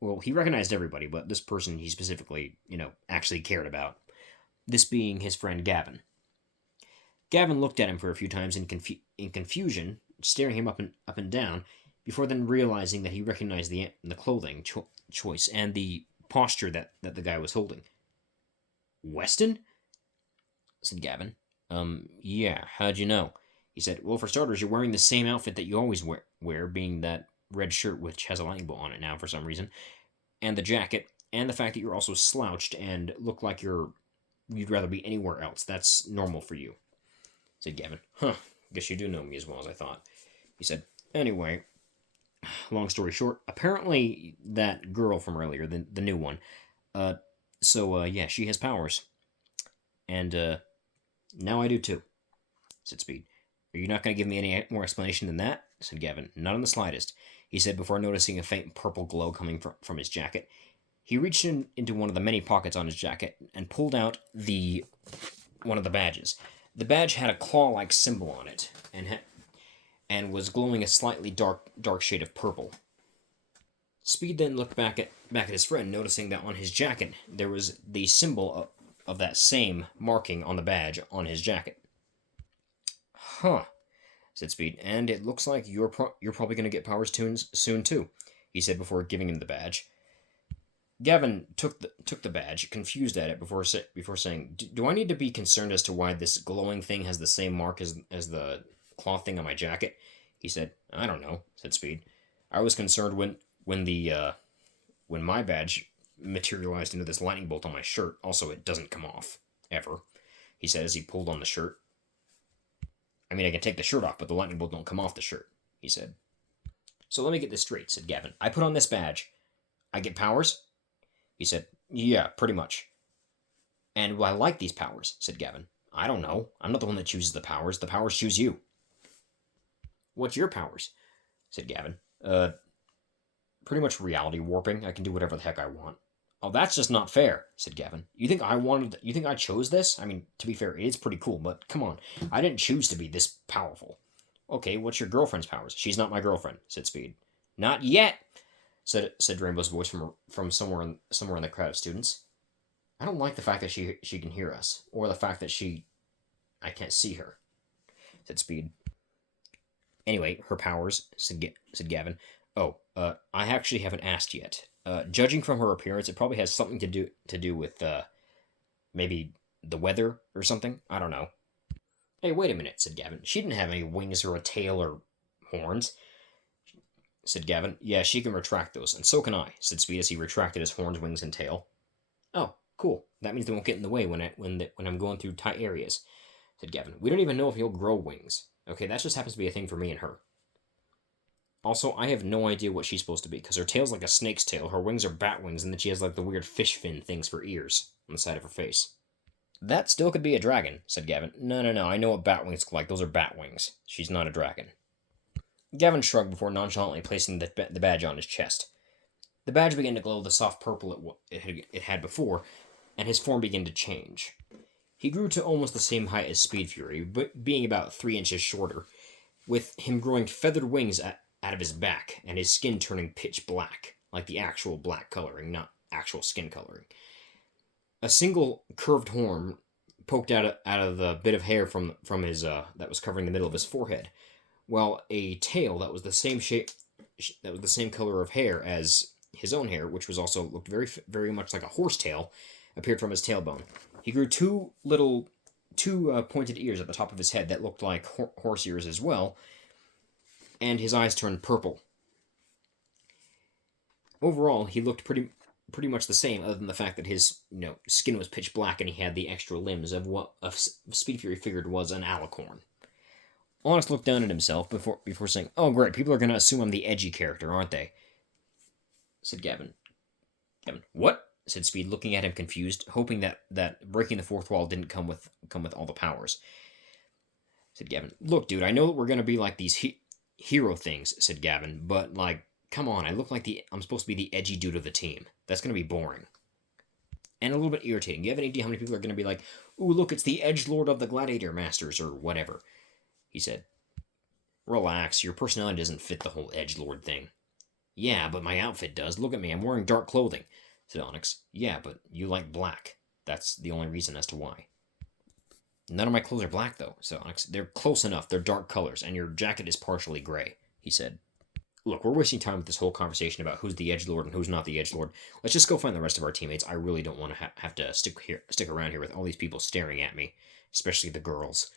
Well, he recognized everybody, but this person he specifically, actually cared about. This being his friend Gavin. Gavin looked at him for a few times in confusion, staring him up and down, before then realizing that he recognized the clothing choice and the posture that the guy was holding. Weston? Said Gavin. Yeah, how'd you know? He said, well, for starters, you're wearing the same outfit that you always wear, being that red shirt which has a lightning bolt on it now for some reason, and the jacket, and the fact that you're also slouched and look like you'd rather be anywhere else. That's normal for you, said Gavin. Huh, guess you do know me as well as I thought. He said, anyway, long story short, apparently that girl from earlier, the new one, yeah, she has powers. And, now I do too, said Speed. Are you not going to give me any more explanation than that? Said Gavin. Not in the slightest, he said before noticing a faint purple glow coming from his jacket. He reached into one of the many pockets on his jacket and pulled out one of the badges. The badge had a claw-like symbol on it, and was glowing a slightly dark shade of purple. Speed then looked back at his friend, noticing that on his jacket there was the symbol of that same marking on the badge on his jacket. Huh, said Speed, and it looks like you're probably going to get powers soon too, he said before giving him the badge. Gavin took the badge, confused at it, before saying, "Do I need to be concerned as to why this glowing thing has the same mark as the cloth thing on my jacket?" He said. "I don't know," said Speed. "I was concerned when my badge materialized into this lightning bolt on my shirt. Also, it doesn't come off ever," he said as he pulled on the shirt. "I mean, I can take the shirt off, but the lightning bolt don't come off the shirt," he said. "So let me get this straight," said Gavin. "I put on this badge. I get powers?" He said, "Yeah, pretty much." "And will I like these powers?" said Gavin. "I don't know. I'm not the one that chooses the powers. The powers choose you." "What's your powers?" said Gavin. Pretty much reality warping. I can do whatever the heck I want." "Oh, that's just not fair," said Gavin. You think I chose this? I mean, to be fair, it is pretty cool, but come on. I didn't choose to be this powerful." "Okay, what's your girlfriend's powers?" "She's not my girlfriend," said Speed. "Not yet," said Rainbow's voice from somewhere in the crowd of students. "I don't like the fact that she can hear us, or the fact that I can't see her," said Speed. "Anyway, her powers," said Gavin. "Oh, I actually haven't asked yet. Judging from her appearance, it probably has something to do with maybe the weather or something. I don't know." "Hey, wait a minute," said Gavin. "She didn't have any wings or a tail or horns," said Gavin. "Yeah, she can retract those, and so can I," said Speed as he retracted his horns, wings, and tail. "Oh, cool. That means they won't get in the way when I'm going through tight areas," said Gavin. "We don't even know if he'll grow wings. Okay, that just happens to be a thing for me and her. Also, I have no idea what she's supposed to be, because her tail's like a snake's tail, her wings are bat wings, and then she has like the weird fish fin things for ears on the side of her face." "That still could be a dragon," said Gavin. No, I know what bat wings look like. Those are bat wings. She's not a dragon." Gavin shrugged before nonchalantly placing the badge on his chest. The badge began to glow the soft purple it had before, and his form began to change. He grew to almost the same height as Speed Fury, but being about 3 inches shorter, with him growing feathered wings out of his back, and his skin turning pitch black, like the actual black coloring, not actual skin coloring. A single curved horn poked out of the bit of hair from his that was covering the middle of his forehead, while a tail that was the same shape, that was the same color of hair as his own hair, which was also looked very much like a horse tail, appeared from his tailbone. He grew two pointed ears at the top of his head that looked like horse ears as well, and his eyes turned purple. Overall, he looked pretty much the same, other than the fact that his skin was pitch black and he had the extra limbs of what Speed Fury figured was an alicorn. Onyx looked down at himself before saying, "Oh, great, people are going to assume I'm the edgy character, aren't they?" said Gavin. "What?" said Speed, looking at him confused, hoping that breaking the fourth wall didn't come with all the powers. Said Gavin. "Look, dude, I know that we're going to be like these hero things," said Gavin, "but, like, come on, I look like I'm supposed to be the edgy dude of the team. That's going to be boring. And a little bit irritating. Do you have any idea how many people are going to be like, ooh, look, it's the edgelord of the Gladiator Masters, or whatever?" He said. "Relax, your personality doesn't fit the whole edgelord thing." "Yeah, but my outfit does. Look at me, I'm wearing dark clothing," said Onyx. "Yeah, but you like black. That's the only reason as to why." "None of my clothes are black, though," said Onyx. "They're close enough. They're dark colors, and your jacket is partially gray," he said. "Look, we're wasting time with this whole conversation about who's the edgelord and who's not the edgelord. Let's just go find the rest of our teammates. I really don't want to have to stick around here with all these people staring at me, especially the girls,"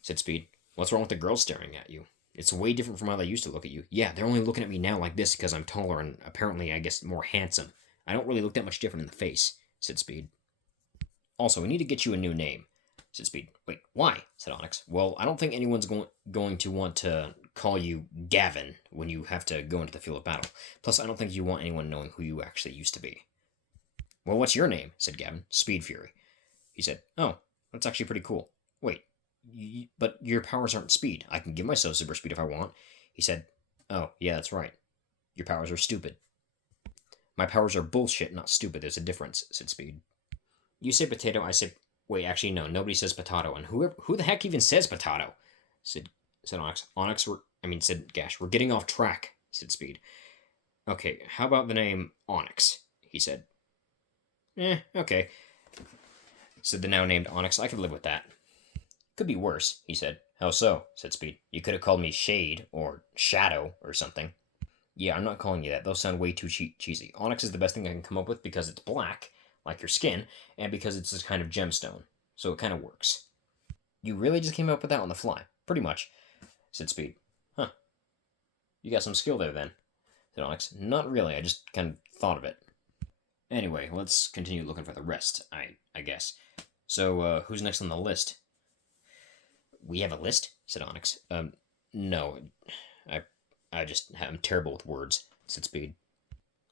said Speed. "What's wrong with the girls staring at you? It's way different from how they used to look at you." "Yeah, they're only looking at me now like this because I'm taller and apparently, I guess, more handsome. I don't really look that much different in the face," said Speed. "Also, we need to get you a new name," said Speed. "Wait, why?" said Onyx. "Well, I don't think anyone's going to want to call you Gavin when you have to go into the field of battle. Plus, I don't think you want anyone knowing who you actually used to be." "Well, what's your name?" said Gavin. "Speed Fury." He said, "Oh, that's actually pretty cool. Wait, but your powers aren't speed. I can give myself super speed if I want." He said, "Oh, yeah, that's right. Your powers are stupid." My powers are bullshit, not stupid. There's a difference, said Speed. You say potato, I say... Wait, actually, no. Nobody says potato. And who the heck even says potato? Said Onyx. Said Gash. We're getting off track, said Speed. Okay, how about the name Onyx? He said. Okay, said the now named Onyx. I could live with that. Could be worse, he said. How so? Said Speed. You could have called me Shade, or Shadow, or something. Yeah, I'm not calling you that. Those sound way too cheesy. Onyx is the best thing I can come up with because it's black, like your skin, and because it's this kind of gemstone. So it kind of works. You really just came up with that on the fly? Pretty much, said Speed. Huh. You got some skill there, then, said Onyx. Not really, I just kind of thought of it. Anyway, let's continue looking for the rest, I guess. So, who's next on the list? We have a list? Said Onyx. No. I'm terrible with words, said Speed.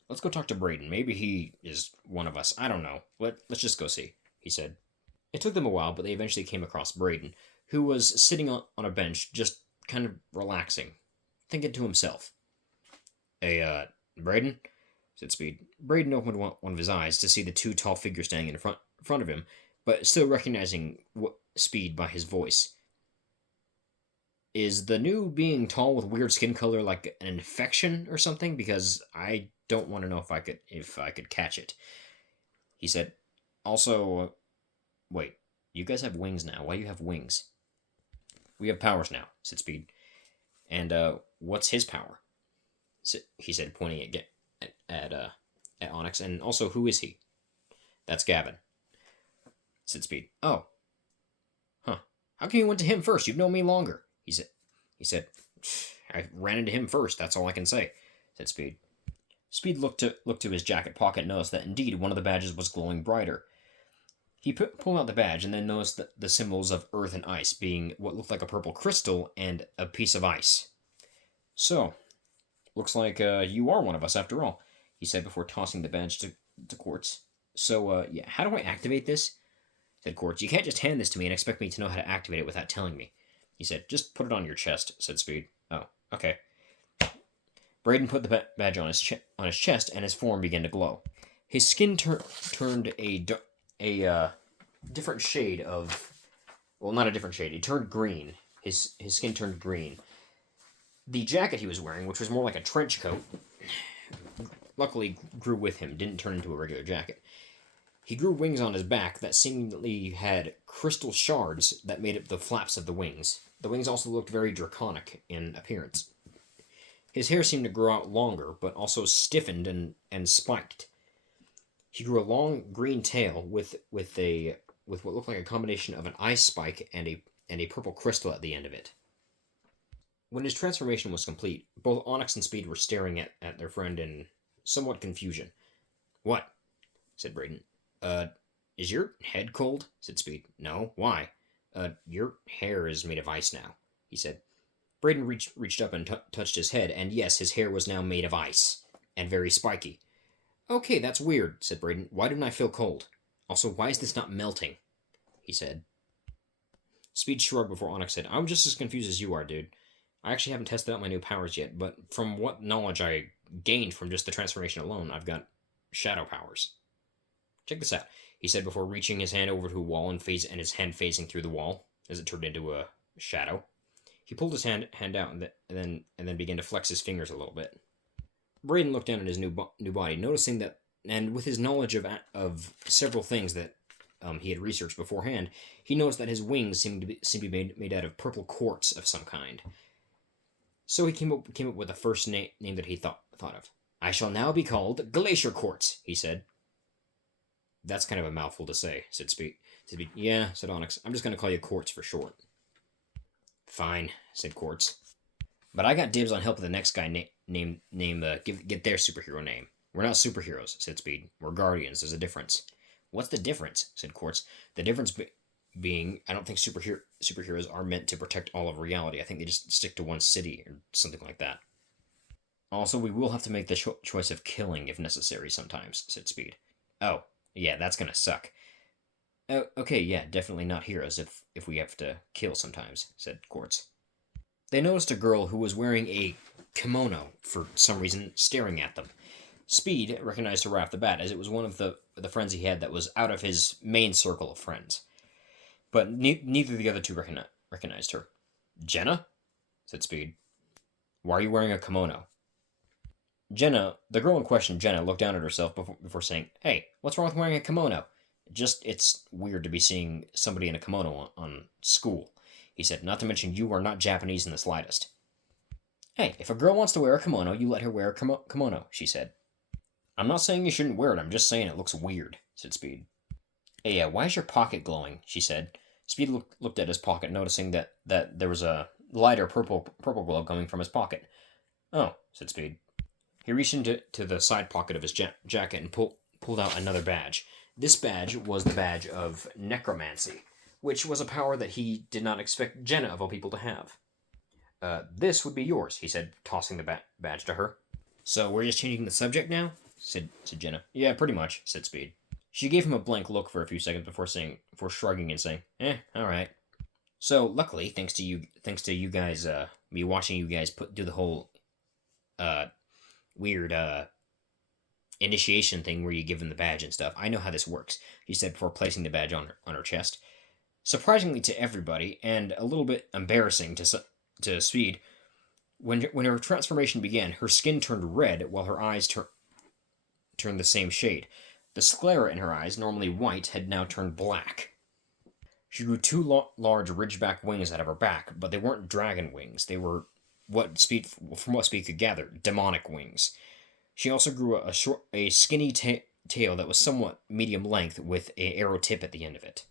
Let's go talk to Braden. Maybe he is one of us. I don't know. Let's just go see, he said. It took them a while, but they eventually came across Braden, who was sitting on a bench, just kind of relaxing, thinking to himself. Hey, Braden? Said Speed. Braden opened one of his eyes to see the two tall figures standing in front of him, but still recognizing Speed by his voice. Is the new being tall with weird skin color like an infection or something? Because I don't want to know if I could catch it. He said. Also, wait, you guys have wings now. Why do you have wings? We have powers now, said Speed. And what's his power? He said, pointing at Onyx. And also, who is he? That's Gavin, said Speed. Oh. Huh. How come you went to him first? You've known me longer. He said, I ran into him first, that's all I can say, said Speed. Speed looked to his jacket pocket and noticed that indeed one of the badges was glowing brighter. He pulled out the badge and then noticed the symbols of earth and ice being what looked like a purple crystal and a piece of ice. So, looks like you are one of us after all, he said before tossing the badge to Quartz. So, yeah, how do I activate this? Said Quartz. You can't just hand this to me and expect me to know how to activate it without telling me. He said, just put it on your chest, said Speed. Oh, okay. Braden put the badge on his chest, and his form began to glow. His skin turned a different shade of... Well, not a different shade. He turned green. His skin turned green. The jacket he was wearing, which was more like a trench coat, luckily grew with him, didn't turn into a regular jacket. He grew wings on his back that seemingly had crystal shards that made up the flaps of the wings. The wings also looked very draconic in appearance. His hair seemed to grow out longer, but also stiffened and spiked. He grew a long green tail with what looked like a combination of an ice spike and a purple crystal at the end of it. When his transformation was complete, both Onyx and Speed were staring at their friend in somewhat confusion. What? Said Braden. Is your head cold? Said Speed. No, why? Your hair is made of ice now, he said. Braden reached up and touched his head, and yes, his hair was now made of ice, and very spiky. Okay, that's weird, said Braden. Why didn't I feel cold? Also, why is this not melting? He said. Speed shrugged before Onyx said, I'm just as confused as you are, dude. I actually haven't tested out my new powers yet, but from what knowledge I gained from just the transformation alone, I've got shadow powers. Check this out, he said before reaching his hand over to a wall and his hand facing through the wall as it turned into a shadow. He pulled his hand out and then began to flex his fingers a little bit. Braden looked down at his new body, noticing that, and with his knowledge of several things that he had researched beforehand, he noticed that his wings seemed to be made out of purple quartz of some kind. So he came up with the first name that he thought of. I shall now be called Glacier Quartz, he said. That's kind of a mouthful to say, said Speed. Yeah, said Onyx. I'm just going to call you Quartz for short. Fine, said Quartz. But I got dibs on helping the next guy get their superhero name. We're not superheroes, said Speed. We're guardians. There's a difference. What's the difference? Said Quartz. The difference being, I don't think superheroes are meant to protect all of reality. I think they just stick to one city or something like that. Also, we will have to make the choice of killing if necessary sometimes, said Speed. Oh, yeah, that's gonna suck. Okay, yeah, definitely not heroes if we have to kill sometimes, said Quartz. They noticed a girl who was wearing a kimono for some reason staring at them. Speed recognized her right off the bat, as it was one of the friends he had that was out of his main circle of friends. But neither of the other two recognized her. Jenna? Said Speed. Why are you wearing a kimono? Jenna, the girl in question, Jenna, looked down at herself before saying, Hey, what's wrong with wearing a kimono? It's weird to be seeing somebody in a kimono on school, he said, not to mention you are not Japanese in the slightest. Hey, if a girl wants to wear a kimono, you let her wear a kimono, she said. I'm not saying you shouldn't wear it, I'm just saying it looks weird, said Speed. Hey, why is your pocket glowing? She said. Speed looked at his pocket, noticing that there was a lighter purple glow coming from his pocket. Oh, said Speed. He reached into the side pocket of his jacket and pulled out another badge. This badge was the badge of necromancy, which was a power that he did not expect Jenna, of all people, to have. This would be yours, he said, tossing the badge to her. So we're just changing the subject now? said Jenna. Yeah, pretty much, said Speed. She gave him a blank look for a few seconds before shrugging and saying, all right. So, luckily, thanks to you guys, me watching you guys do the whole, weird, initiation thing where you give them the badge and stuff. I know how this works, she said before placing the badge on her chest. Surprisingly to everybody, and a little bit embarrassing to Speed, when her transformation began, her skin turned red while her eyes turned the same shade. The sclera in her eyes, normally white, had now turned black. She grew two large ridgeback wings out of her back, but they weren't dragon wings. They were from what Speed could gather, demonic wings. She also grew a skinny tail that was somewhat medium length with an arrow tip at the end of it,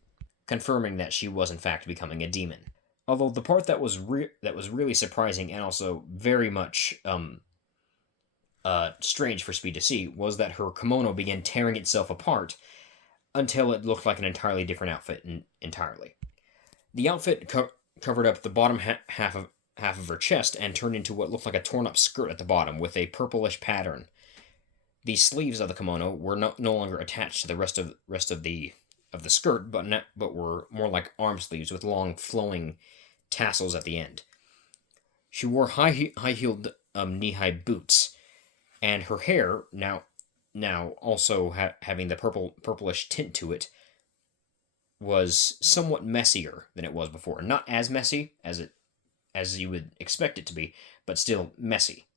confirming that she was in fact becoming a demon. Although the part that was really surprising and also very much strange for Speed to see was that her kimono began tearing itself apart until it looked like an entirely different outfit entirely. The outfit covered up the bottom half of her chest and turned into what looked like a torn-up skirt at the bottom with a purplish pattern. The sleeves of the kimono were no longer attached to the rest of the skirt, but were more like arm sleeves with long flowing tassels at the end. She wore high-heeled knee-high boots, and her hair, now also having the purplish tint to it, was somewhat messier than it was before. Not as messy as you would expect it to be, but still messy.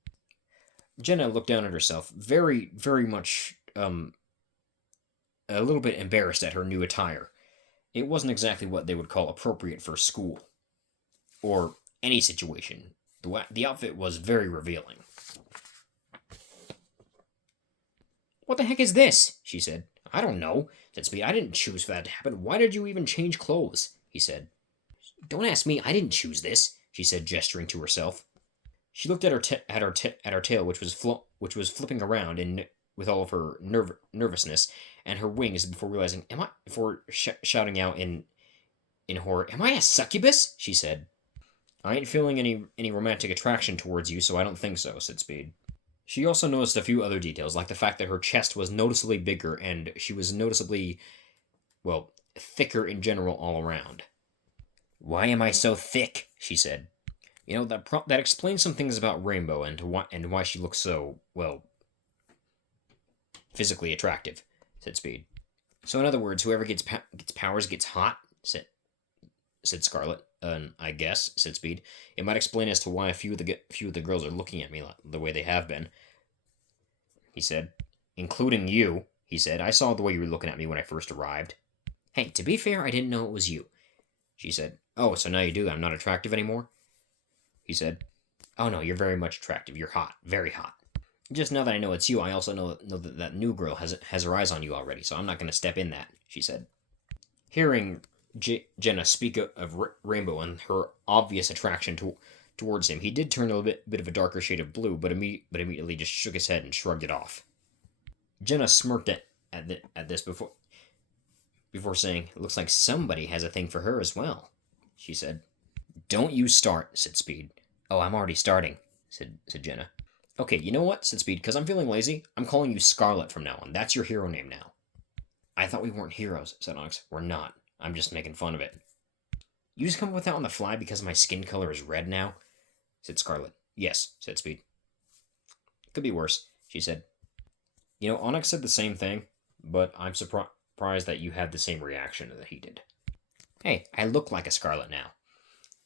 Jenna looked down at herself, very, very much a little bit embarrassed at her new attire. It wasn't exactly what they would call appropriate for school, or any situation. The outfit was very revealing. What the heck is this? She said. I don't know, said Speed. I didn't choose for that to happen. Why did you even change clothes? He said. Don't ask me. I didn't choose this, she said, gesturing to herself. She looked at her tail, which was flipping around with all of her nervousness and her wings before shouting out in horror, "Am I a succubus?" she said. I ain't feeling any romantic attraction towards you, so I don't think so, said Speed. She also noticed a few other details, like the fact that her chest was noticeably bigger and she was noticeably, thicker in general all around. Why am I so thick? She said. You know, that explains some things about Rainbow and why she looks so, physically attractive, said Speed. So in other words, whoever gets powers gets hot, said Scarlet. I guess, said Speed. It might explain as to why a few of the girls are looking at me the way they have been. He said. Including you, he said. I saw the way you were looking at me when I first arrived. Hey, to be fair, I didn't know it was you, she said. Oh, so now you do. I'm not attractive anymore? He said. Oh no, you're very much attractive. You're hot. Very hot. Just now that I know it's you, I also know that new girl has her eyes on you already, so I'm not going to step in that, she said. Hearing Jenna speak of Rainbow and her obvious attraction towards him, he did turn a bit of a darker shade of blue, but immediately just shook his head and shrugged it off. Jenna smirked at this before saying, "It looks like somebody has a thing for her as well," she said. "Don't you start," said Speed. "Oh, I'm already starting," said Jenna. "Okay, you know what," said Speed, "because I'm feeling lazy, I'm calling you Scarlet from now on. That's your hero name now." "I thought we weren't heroes," said Onyx. "We're not. I'm just making fun of it." "You just come up with that on the fly because my skin color is red now?" said Scarlet. "Yes," said Speed. "Could be worse," she said. You know, Onyx said the same thing, but I'm surprised that you had the same reaction that he did. Hey, I look like a Scarlet now,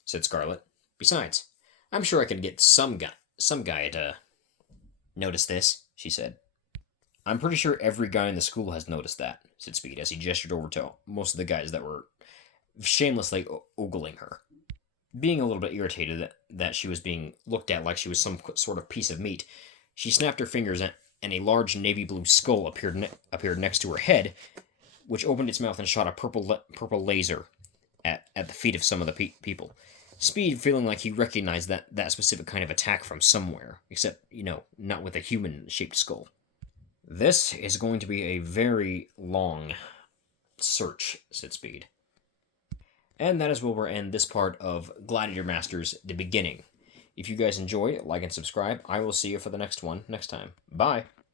said Scarlet. Besides, I'm sure I could get some guy to notice this, she said. I'm pretty sure every guy in the school has noticed that, said Speed as he gestured over to most of the guys that were shamelessly ogling her. Being a little bit irritated that she was being looked at like she was some sort of piece of meat, she snapped her fingers and a large navy blue skull appeared next to her head, which opened its mouth and shot a purple laser at the feet of some of the people. Speed feeling like he recognized that specific kind of attack from somewhere, except, not with a human shaped skull. This is going to be a very long search, said Speed. And that is where we'll end this part of Gladiator Masters, the beginning. If you guys enjoy, like and subscribe. I will see you for the next one next time. Bye.